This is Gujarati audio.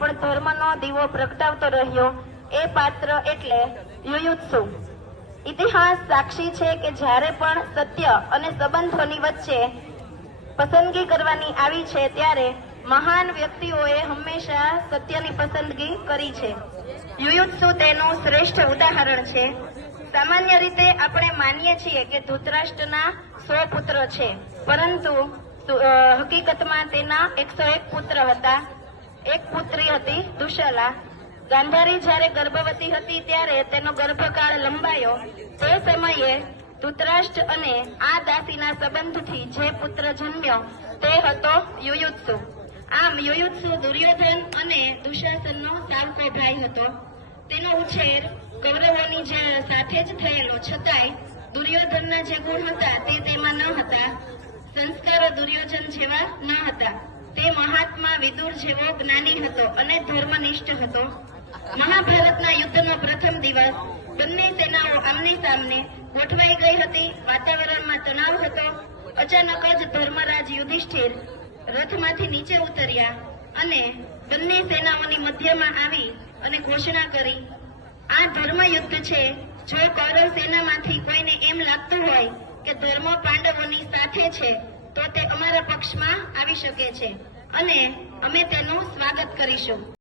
પણ ધર્મનો દીવો પ્રગટાવતો રહ્યો. એ પાત્ર એટલે યુયુત્સુ. ઇતિહાસ સાક્ષી છે કે જ્યારે પણ સત્ય અને સંબંધોની વચ્ચે પસંદગી કરવાની આવી છે, ત્યારે મહાન વ્યક્તિઓએ હંમેશા સત્યની પસંદગી કરી છે. યુયુત્સુ તેનું શ્રેષ્ઠ ઉદાહરણ છે. સામાન્ય રીતે આપણે માનીએ છીએ કે ધૃતરાષ્ટ્રના સો પુત્ર છે, પરંતુ હકીકતમાં તેના એકસો એક પુત્ર હતા. એક પુત્રી હતી, દુશાલા. ગાંધારી જ્યારે ગર્ભવતી હતી ત્યારે તેનો ગર્ભકાળ લંબાયો. તે સમયે ધૃતરાષ્ટ્ર અને આ દાસીના સંબંધથી જે પુત્ર જન્મ્યો તે હતો યુયુત્સુ. આમ યુયુત્સુ દુર્યોધન અને દુશાસનનો સાવકો ભાઈ હતો. તેનો ઉછેર કૌરવોની જે સાથે જ થયેલો છતાંય દુર્યોધનના જે ગુણ હતા તે તેમાં ન હતા. સંસ્કારો દુર્યોધન જેવા ન હતા. તે મહાત્મા વિદુર જેવો જ્ઞાની હતો અને ધર્મનિષ્ઠ હતો. મહાભારતના યુદ્ધનો પ્રથમ દિવસ, બંને સેનાઓ આમની સામને ગોઠવાઈ ગઈ હતી. વાતાવરણમાં તણાવ હતો. અચાનક જ ધર્મરાજ યુધિષ્ઠિર રથમાંથી નીચે ઉતર્યા અને બંને સેનાઓની મધ્યમાં આવી અને ઘોષણા કરી, આ ધર્મ યુદ્ધ છે. જો કૌરવ સેનામાંથી કોઈને એમ લાગતું હોય કે ધર્મ પાંડવોની સાથે છે તો તે અમારા પક્ષમાં આવી શકે છે. અને અમે તેનું સ્વાગત કરીશું.